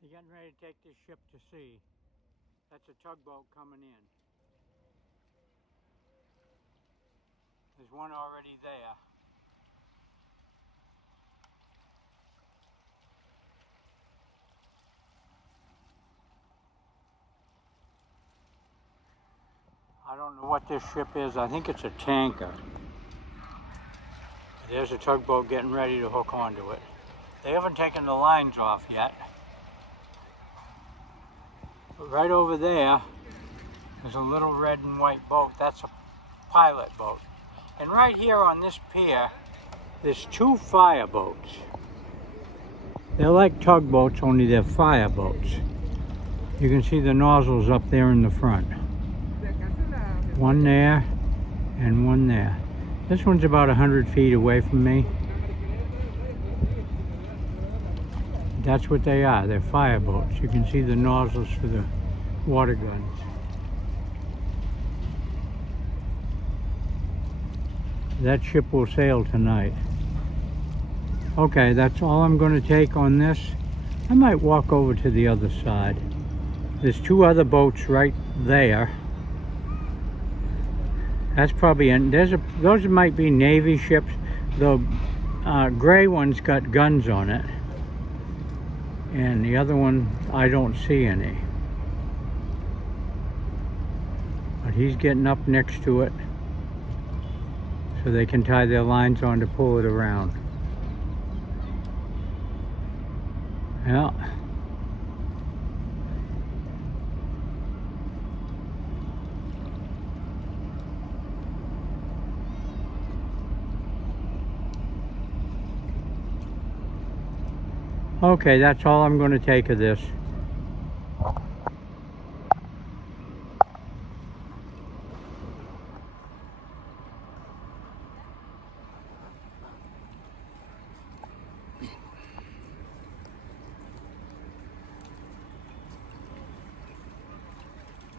They're getting ready to take this ship to sea. That's a tugboat coming in. There's one already there. I don't know what this ship is. I think it's a tanker. There's a tugboat getting ready to hook onto it. They haven't taken the lines off yet. But right over there, there's a little red and white boat. That's a pilot boat. And right here on this pier, there's two fireboats. They're like tugboats, only they're fireboats. You can see the nozzles up there in the front. One there and one there. This one's about 100 feet away from me. That's what they are. They're fireboats. You can see the nozzles for the water guns. That ship will sail tonight. Okay, that's all I'm going to take on this. I might walk over to the other side. There's two other boats right there. That's probably, those might be Navy ships. The gray one's got guns on it. And the other one, I don't see any. But he's getting up next to it so they can tie their lines on to pull it around. Yeah. Okay, that's all I'm going to take of this.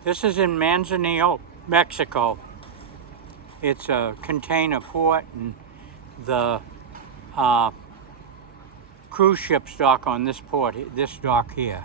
This is in Manzanillo, Mexico. It's a container port, and the cruise ships dock on this port, this dock here.